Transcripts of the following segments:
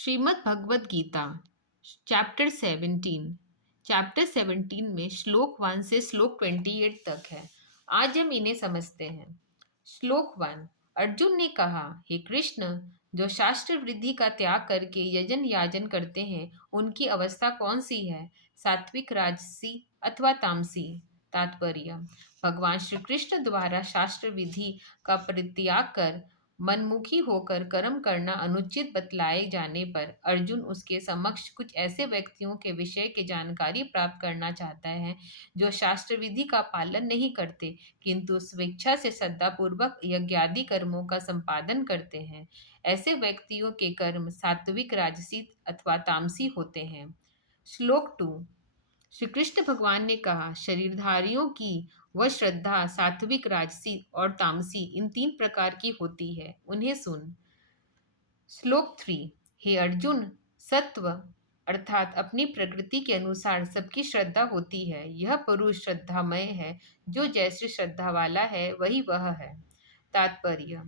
Shrimad Bhagavad Gita chapter 17 में श्लोक 1 से श्लोक 28 तक है। आज हम इन्हें समझते हैं। श्लोक 1। अर्जुन ने कहा, हे कृष्ण, जो शास्त्र वृद्धि का त्याग करके यजन याजन करते हैं उनकी अवस्था कौन सी है, सात्विक, राजसी अथवा तामसी। तात्पर्य: भगवान श्री कृष्ण द्वारा शास्त्र विधि का परित्याग कर मनमुखी होकर कर्म करना अनुचित बतलाए जाने पर अर्जुन उसके समक्ष कुछ ऐसे व्यक्तियों के विषय की जानकारी प्राप्त करना चाहता है जो शास्त्र विधि का पालन नहीं करते किंतु स्वेच्छा से श्रद्धापूर्वक यज्ञादि कर्मों का संपादन करते हैं। ऐसे व्यक्तियों के कर्म सात्विक, राजसी अथवा तामसी होते हैं। श्लोक 2। श्री कृष्ण भगवान ने कहा, शरीरधारियों की वह श्रद्धा सात्विक, राजसी और तामसी इन 3 प्रकार की होती है, उन्हें सुन। श्लोक 3। हे अर्जुन, सत्व अर्थात अपनी प्रकृति के अनुसार सबकी श्रद्धा होती है। यह पुरुष श्रद्धामय है, जो जैसी श्रद्धा वाला है वही वह है। तात्पर्य: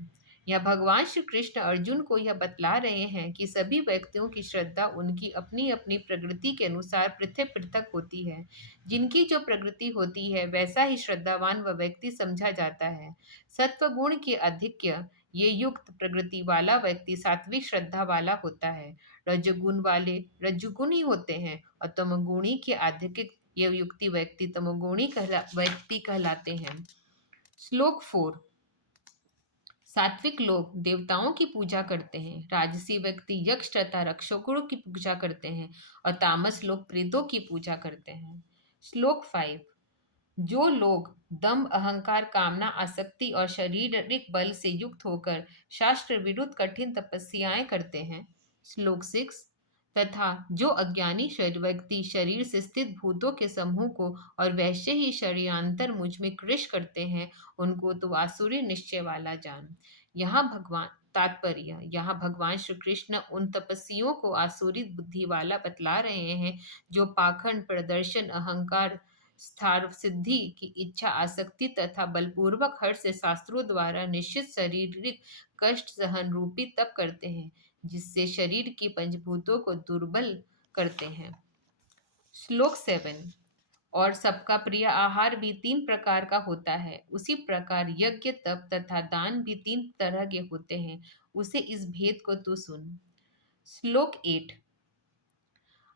यह भगवान श्री कृष्ण अर्जुन को यह बतला रहे हैं कि सभी व्यक्तियों की श्रद्धा उनकी अपनी अपनी प्रकृति के अनुसार पृथक पृथक होती है। जिनकी जो प्रकृति होती है वैसा ही श्रद्धावान वह व्यक्ति समझा जाता है। सत्व गुण के आधिक्य ये युक्त प्रकृति वाला व्यक्ति सात्विक श्रद्धा वाला होता है। रजोगुण वाले रजोगुणी होते हैं और तमोगुणी के आधिक्य ये युक्ति व्यक्ति तमोगुणी व्यक्ति कहलाते हैं। श्लोक 4। सात्विक लोग देवताओं की पूजा करते हैं, राजसी व्यक्ति यक्ष तथा रक्षकों की पूजा करते हैं और तामस लोग प्रेतों की पूजा करते हैं। श्लोक 5। जो लोग दंभ, अहंकार, कामना, आसक्ति और शारीरिक बल से युक्त होकर शास्त्र विरुद्ध कठिन तपस्याएं करते हैं। श्लोक 6। तथा जो अज्ञानी व्यक्ति शरीर से स्थित भूतों के समूह को और वैसे ही शरीरांतर मुझ में कृष करते हैं, उनको तो आसुरी निश्चय वाला जान। यहाँ भगवान श्री कृष्ण उन तपस्वियों को आसुरी बुद्धि वाला बतला रहे हैं जो पाखंड, प्रदर्शन, अहंकार, स्थार सिद्धि की इच्छा, आसक्ति तथा बलपूर्वक हर्ष से शास्त्रों द्वारा निश्चित शारीरिक कष्ट सहन रूपी तप करते हैं, जिससे शरीर की पंचभूतों को दुर्बल करते हैं। श्लोक 7। और सबका प्रिय आहार भी 3 प्रकार का होता है, उसी प्रकार यज्ञ, तप तथा दान भी 3 तरह के होते हैं, उसे इस भेद को तू सुन। श्लोक 8।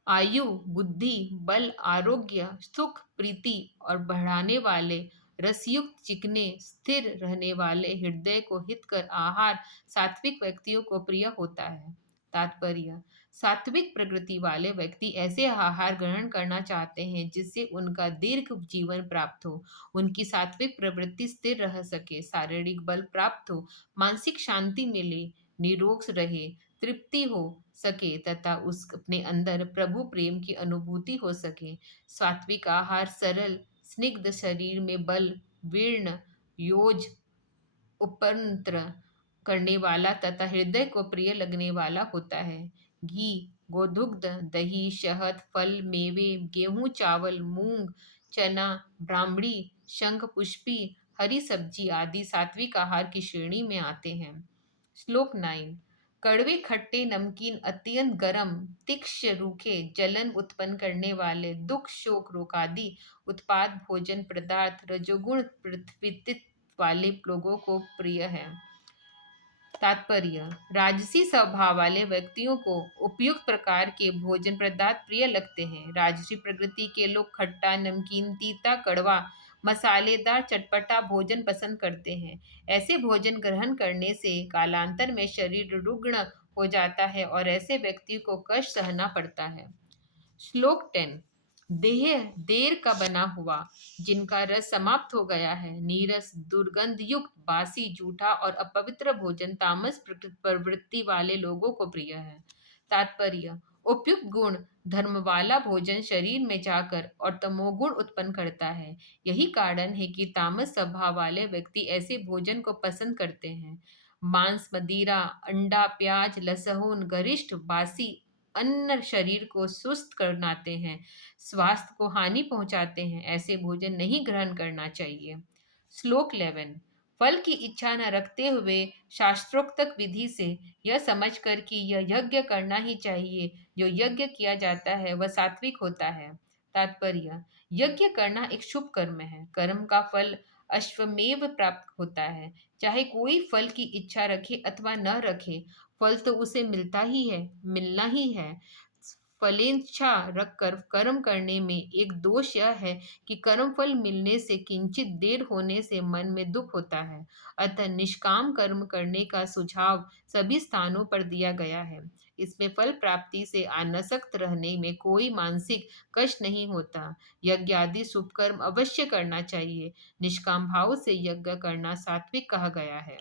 आयु, बुद्धि, बल, आरोग्य, सुख, प्रीति और बढ़ाने वाले, रसयुक्त, चिकने, स्थिर रहने वाले, हृदय को हितकर आहार सात्विक व्यक्तियों को प्रिय होता है। तात्पर्य: सात्विक प्रकृति वाले व्यक्ति ऐसे आहार ग्रहण करना चाहते हैं जिससे उनका दीर्घ जीवन प्राप्त हो, उनकी सात्विक प्रवृत्ति स्थिर रह सके, शारीरिक बल प्राप्त हो, मानसिक शांति मिले, निरोग रहे, तृप्ति हो सके तथा उस अपने अंदर प्रभु प्रेम की अनुभूति हो सके। सात्विक आहार सरल, स्निग्ध, शरीर में बल, वीर्ण, योज उपंत्र करने वाला तथा हृदय को प्रिय लगने वाला होता है। घी, गोदुग्ध, दही, शहद, फल, मेवे, गेहूं, चावल, मूंग, चना, ब्राह्मणी, शंख पुष्पी, हरी सब्जी आदि सात्विक आहार की श्रेणी में आते हैं। श्लोक 9। कड़वे, खट्टे, नमकीन, अत्यंत गर्म, तीक्ष्ण, रूखे, जलन उत्पन्न करने वाले, दुख, शोक, रोग आदि उत्पाद भोजन पदार्थ रजोगुण प्रवृत्ति वाले लोगों को प्रिय है। तात्पर्य: राजसी स्वभाव वाले व्यक्तियों को उपयुक्त प्रकार के भोजन पदार्थ प्रिय लगते हैं। राजसी प्रकृति के लोग खट्टा, नमकीन, तीता, कड़वा, मसालेदार, चटपटा भोजन पसंद करते हैं। ऐसे भोजन ग्रहण करने से कालांतर में शरीर रुग्ण हो जाता है और ऐसे व्यक्ति को कष्ट सहना पड़ता है। श्लोक 10। देह देर का बना हुआ, जिनका रस समाप्त हो गया है, नीरस, दुर्गंध युक्त, बासी, जूठा और अपवित्र भोजन तामस प्रवृत्ति वाले लोगों को प्रिय है। तात्पर्य: उपयुक्त गुण धर्म वाला भोजन शरीर में जाकर और तमोगुण उत्पन्न करता है। यही कारण है कि तामस स्वभाव वाले व्यक्ति ऐसे भोजन को पसंद करते हैं। मांस, मदिरा, अंडा, प्याज, लहसुन, गरिष्ठ, बासी अन्न शरीर को सुस्त करनाते हैं, स्वास्थ्य को हानि पहुंचाते हैं। ऐसे भोजन नहीं ग्रहण करना चाहिए। श्लोक 11। फल की इच्छा न रखते हुए शास्त्रोक्त विधि से यह समझकर कि यह यज्ञ करना ही चाहिए, जो यज्ञ किया जाता है वह सात्विक होता है। तात्पर्य: यज्ञ करना एक शुभ कर्म है। कर्म का फल अश्वमेव प्राप्त होता है। चाहे कोई फल की इच्छा रखे अथवा न रखे, फल तो उसे मिलता ही है, मिलना ही है। फलेच्छा रखकर कर्म करने में एक दोष यह है कि कर्म फल मिलने से किंचित देर होने से मन में दुख होता है। अतः निष्काम कर्म करने का सुझाव सभी स्थानों पर दिया गया है। इसमें फल प्राप्ति से आनासक्त रहने में कोई मानसिक कष्ट नहीं होता। यज्ञ आदि शुभ कर्म अवश्य करना चाहिए। निष्काम भाव से यज्ञ करना सात्विक कहा गया है।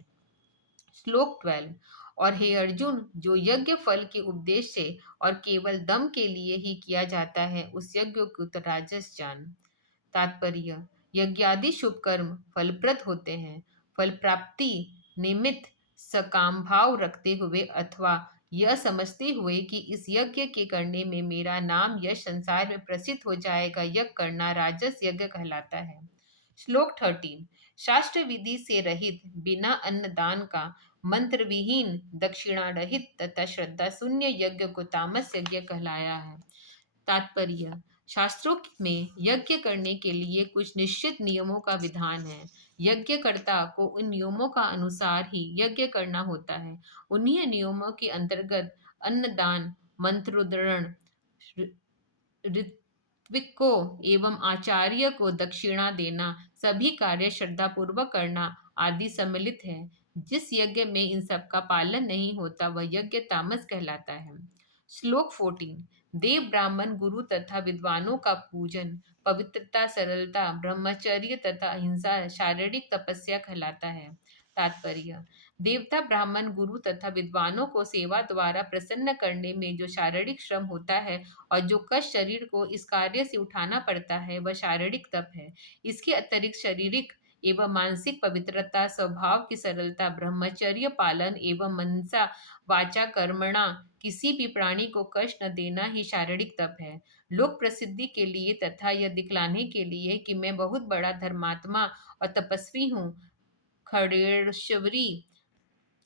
श्लोक 12। और हे अर्जुन, जो यज्ञ फल के उपदेश से और केवल दम के लिए ही किया जाता है, उस यज्ञ को तो राजस जान। तात्पर्य: यज्ञादि शुभ कर्म फलप्रद होते हैं। फल प्राप्ति निमित्त सकाम भाव रखते हुए अथवा यह समझते हुए कि इस यज्ञ के करने में मेरा नाम यश संसार में प्रसिद्ध हो जाएगा, यज्ञ करना राजस यज्ञ कहलाता है। श्लोक 13। शास्त्र विधि से रहित, बिना अन्न दान का, मंत्र विहीन, दक्षिणा रहित तथा श्रद्धा शून्य यज्ञ को तामस यज्ञ कहलाया है। तात्पर्य: शास्त्रों में यज्ञ करने के लिए कुछ निश्चित नियमों का विधान है। यज्ञकर्ता को उन नियमों का अनुसार ही यज्ञ करना होता है। उन्हीं नियमों के अंतर्गत अन्नदान, मंत्रोच्चारण, ऋत्विक को एवं आचार्य को दक्षिणा देना, सभी कार्य श्रद्धा पूर्वक करना आदि सम्मिलित है। जिस यज्ञ में इन सब का पालन नहीं होता वह यज्ञ तामस कहलाता है। श्लोक 14। देव, ब्राह्मण, गुरु तथा विद्वानों का पूजन पवित्रता, सरलता, ब्रह्मचर्य तथा अहिंसा शारीरिक तपस्या कहलाता है। तात्पर्य: देवता, ब्राह्मण, गुरु तथा विद्वानों को सेवा द्वारा प्रसन्न करने में जो शारीरिक श्रम होता है और जो कष्ट शरीर को इस कार्य से उठाना पड़ता है, वह शारीरिक तप है। इसके अतिरिक्त शारीरिक एवं मानसिक पवित्रता, स्वभाव की सरलता, ब्रह्मचर्य पालन एवं मनसा वाचा कर्मणा किसी भी प्राणी को कष्ट न देना ही शारीरिक तप है। लोक प्रसिद्धि के लिए तथा यह दिखलाने के लिए कि मैं बहुत बड़ा धर्मात्मा और तपस्वी हूँ, खड़ेश्वरी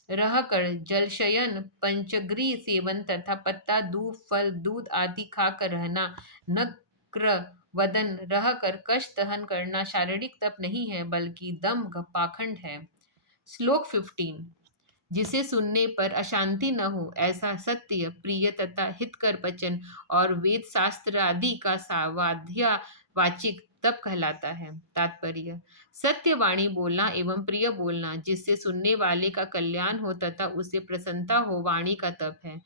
रहकर जलशयन, पंचग्री सेवन तथा पत्ता, दूब, फल, दूध आदि खाकर रहना, नक्र वदन रहकर कष्ट सहन करना शारीरिक तप नहीं है, बल्कि दम पाखंड है। श्लोक 15। जिसे सुनने पर अशांति न हो, ऐसा सत्य, प्रिय तथा हितकर वचन और वेद शास्त्र आदि का सावाध्या वाचिक तप कहलाता है। तात्पर्य: सत्य वाणी बोलना एवं प्रिय बोलना, जिससे सुनने वाले का कल्याण हो तथा उसे प्रसन्नता हो, वाणी का तप है।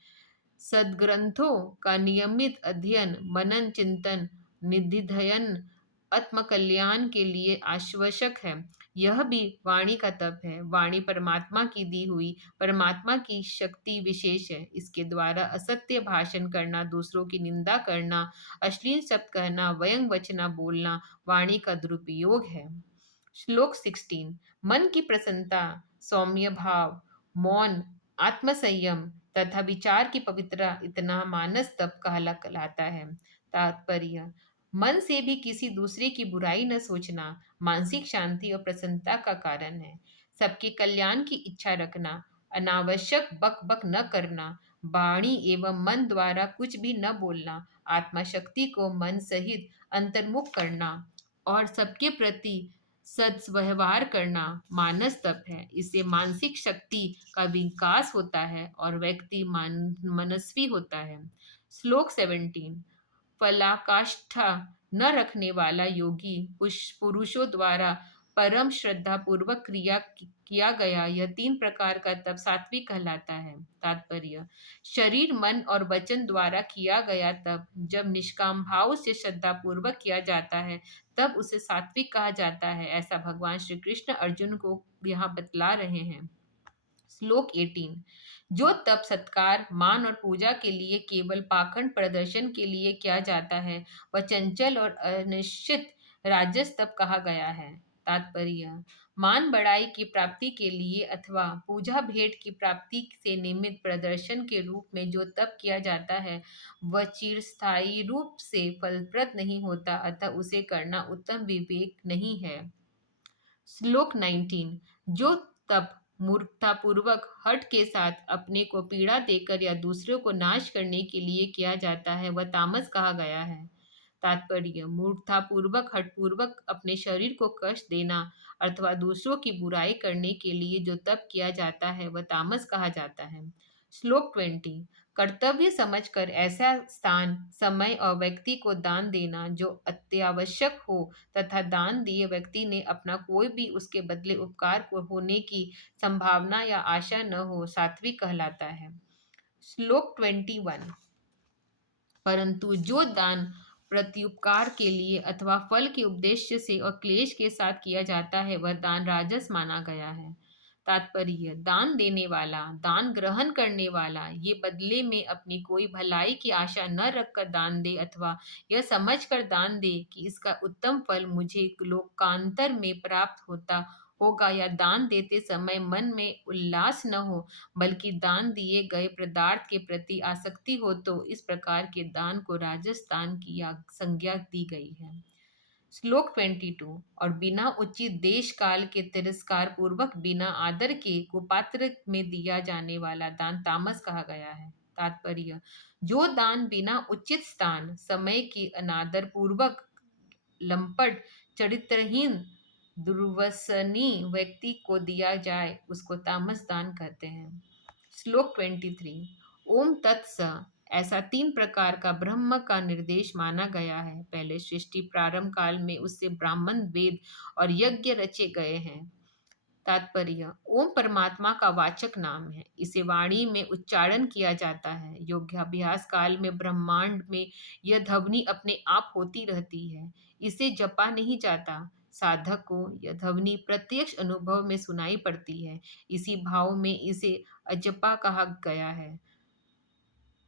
सद्ग्रंथों का नियमित अध्ययन, मनन, चिंतन, निधिध्ययन आत्मकल्याण के लिए आवश्यक है। यह भी वाणी का तप है। वाणी परमात्मा की दी हुई परमात्मा की शक्ति विशेष है। इसके द्वारा असत्य भाषण करना, दूसरों की निंदा करना, अश्लील शब्द कहना, व्यंग वचना बोलना वाणी का दुरुपयोग है। श्लोक 16। मन की प्रसन्नता, सौम्य भाव, मौन, आत्मसंयम तथा विचार की पवित्रता इतना मानस तप कहलाता है। तात्पर्य: मन से भी किसी दूसरे की बुराई न सोचना मानसिक शांति और प्रसन्नता का कारण है। सबके कल्याण की इच्छा रखना, अनावश्यक बक बक न करना, वाणी एवं मन द्वारा कुछ भी न बोलना, आत्मा शक्ति को मन सहित अंतर्मुख करना और सबके प्रति सद्व्यवहार करना मानस तप है। इससे मानसिक शक्ति का विकास होता है और व्यक्ति मनस्वी होता है। श्लोक 17। फलाकाष्ठा न रखने वाला योगी पुरुषों द्वारा परम श्रद्धा पूर्वक किया गया यह 3 प्रकार का तप सात्विक कहलाता है। तात्पर्य: शरीर, मन और वचन द्वारा किया गया तप जब निष्काम भाव से श्रद्धा पूर्वक किया जाता है, तब उसे सात्विक कहा जाता है। ऐसा भगवान श्री कृष्ण अर्जुन को यहाँ बतला रहे हैं। श्लोक 18। जो तप सत्कार, मान और पूजा के लिए केवल पाखंड प्रदर्शन के लिए किया जाता है, वह चंचल और अनिश्चित राजस तप कहा गया है। तात्पर्य: मान बढ़ाई की प्राप्ति के लिए अथवा पूजा भेंट की प्राप्ति से निमित्त प्रदर्शन के रूप में जो तप किया जाता है, वह चिरस्थायी रूप से फलप्रद नहीं होता, अतः उसे करना उत्तम विवेक नहीं है। श्लोक 19। जो तप मूर्खतापूर्वक हठ के साथ अपने को पीड़ा देकर या दूसरों को नाश करने के लिए किया जाता है, वह तामस कहा गया है। तात्पर्य: मूर्खतापूर्वक, हठपूर्वक अपने शरीर को कष्ट देना अथवा दूसरों की बुराई करने के लिए जो तप किया जाता है, वह तामस कहा जाता है। श्लोक 20: कर्तव्य समझकर ऐसा स्थान, समय और व्यक्ति को दान देना जो अत्यावश्यक हो तथा दान दिए व्यक्ति ने अपना कोई भी उसके बदले उपकार को होने की संभावना या आशा न हो, सात्विक कहलाता है। श्लोक 21: परंतु जो दान प्रत्युपकार के लिए अथवा फल के उद्देश्य से और क्लेश के साथ किया जाता है, वह दान राजस माना गया है। तात्पर्य: दान देने वाला, दान ग्रहण करने वाला ये बदले में अपनी कोई भलाई की आशा न रखकर दान दे अथवा यह समझकर दान दे कि इसका उत्तम फल मुझे लोकांतर में प्राप्त होता होगा, या दान देते समय मन में उल्लास न हो बल्कि दान दिए गए पदार्थ के प्रति आसक्ति हो, तो इस प्रकार के दान को राजस दान की संज्ञा दी गई है। श्लोक 22: और बिना उचित देश काल के तिरस्कार पूर्वक बिना आदर के कुपात्र में दिया जाने वाला दान तामस कहा गया है। तात्पर्य: जो दान बिना उचित स्थान समय की अनादर पूर्वक लंपट, चरित्रहीन, दुर्व्यसनी व्यक्ति को दिया जाए, उसको तामस दान कहते हैं। श्लोक 23: ओम तत्स, ऐसा 3 प्रकार का ब्रह्म का निर्देश माना गया है। पहले सृष्टि प्रारंभ काल में उससे ब्राह्मण, वेद और यज्ञ रचे गए हैं। तात्पर्य: ओम परमात्मा का वाचक नाम है। इसे वाणी में उच्चारण किया जाता है। योगाभ्यास काल में ब्रह्मांड में यह ध्वनि अपने आप होती रहती है। इसे जपा नहीं जाता। साधक को यह ध्वनि प्रत्यक्ष अनुभव में सुनाई पड़ती है। इसी भाव में इसे अजपा कहा गया है।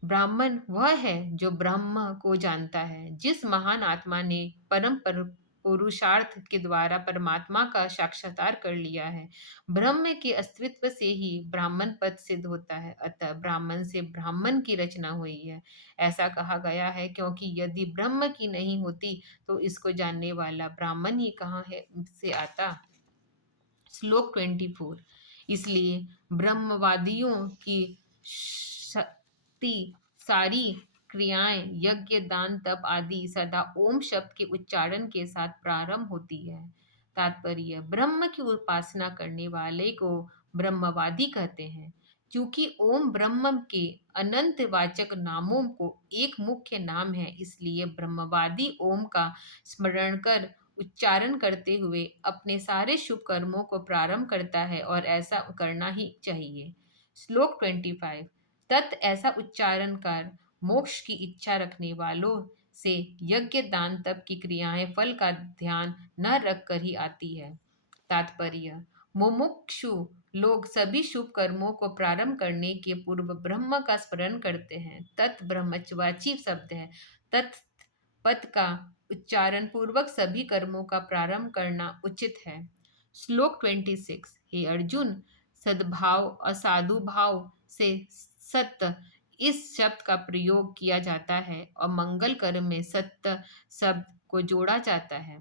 ब्राह्मण वह है जो ब्रह्म को जानता है। जिस महान आत्मा ने पुरुषार्थ के द्वारा परमात्मा का साक्षात्कार कर लिया है, ब्रह्म के अस्तित्व से ही ब्राह्मण पद सिद्ध होता है। अतः ब्राह्मण से ब्राह्मण की रचना हुई है, ऐसा कहा गया है, क्योंकि यदि ब्रह्म की नहीं होती तो इसको जानने वाला ब्राह्मण ही कहाँ है से आता। श्लोक 24: इसलिए ब्रह्मवादियों की शक्ति सारी क्रियाएं, यज्ञ, दान, तप आदि सदा ओम शब्द के उच्चारण के साथ प्रारंभ होती है। तात्पर्य: ब्रह्म की उपासना करने वाले को ब्रह्मवादी कहते हैं। क्योंकि ओम ब्रह्म के अनंत वाचक नामों को एक मुख्य नाम है, इसलिए ब्रह्मवादी ओम का स्मरण कर उच्चारण करते हुए अपने सारे शुभ कर्मों को प्रारंभ करता है, और ऐसा करना ही चाहिए। श्लोक 25: तत् ऐसा उच्चारण कर मोक्ष की इच्छा रखने वालों से यज्ञ, दान, तप की क्रियाएं फल का ध्यान न रखकर ही आती है। तात्पर्य: मुमुक्षु लोग सभी शुभ कर्मों को प्रारंभ करने के पूर्व ब्रह्म का स्मरण करते हैं। तत् ब्रह्मवाची शब्द है। तत् पद का उच्चारण पूर्वक सभी कर्मों का प्रारंभ करना उचित है। श्लोक 26: हे अर्जुन, सद्भाव और साधु भाव से सत्य इस शब्द का प्रयोग किया जाता है और मंगल कर्म में सत्य शब्द को जोड़ा जाता है।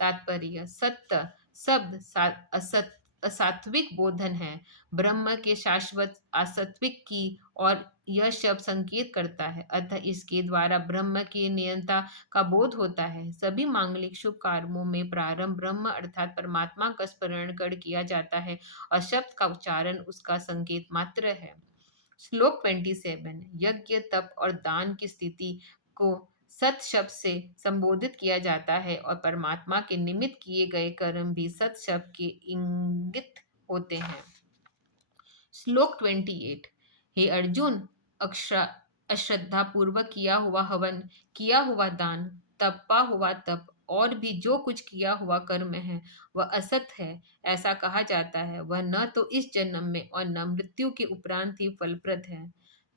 तात्पर्य: सत्य शब्द असात्विक बोधन है। ब्रह्म के शाश्वत असत्विक की और यह शब्द संकेत करता है। अतः इसके द्वारा ब्रह्म की नियंता का बोध होता है। सभी मांगलिक शुभ कर्मों में प्रारंभ ब्रह्म अर्थात परमात्मा का स्मरण कर किया जाता है और शब्द का उच्चारण उसका संकेत मात्र है। श्लोक 27: यज्ञ, तप और दान की स्थिति को सत शब्द से संबोधित किया जाता है और परमात्मा के निमित्त किए गए कर्म भी सत शब्द के इंगित होते हैं। श्लोक 28: हे अर्जुन, अश्रद्धा पूर्वक किया हुआ हवन, किया हुआ दान, तपा हुआ तप और भी जो कुछ किया हुआ कर्म है, वह असत है। ऐसा कहा जाता है, वह न तो इस जन्म में और न मृत्यु के उपरांत ही फलप्रद है।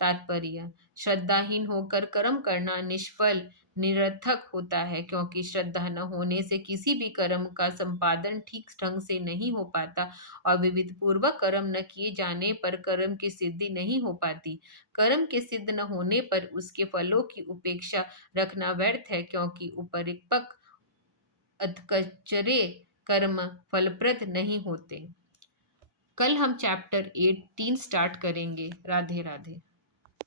तात्पर्य: श्रद्धाहीन होकर कर्म करना निष्फल, निरर्थक होता है, क्योंकि श्रद्धा न होने से किसी भी कर्म का संपादन ठीक ढंग से नहीं हो पाता और विविध पूर्वक कर्म न किए जाने पर कर्म की सिद्धि नहीं हो पाती। कर्म के सिद्ध न होने पर उसके फलों की उपेक्षा रखना व्यर्थ है, क्योंकि उपरिपक अधकचरे कर्म फलप्रद नहीं होते। कल हम चैप्टर 18 स्टार्ट करेंगे। राधे राधे।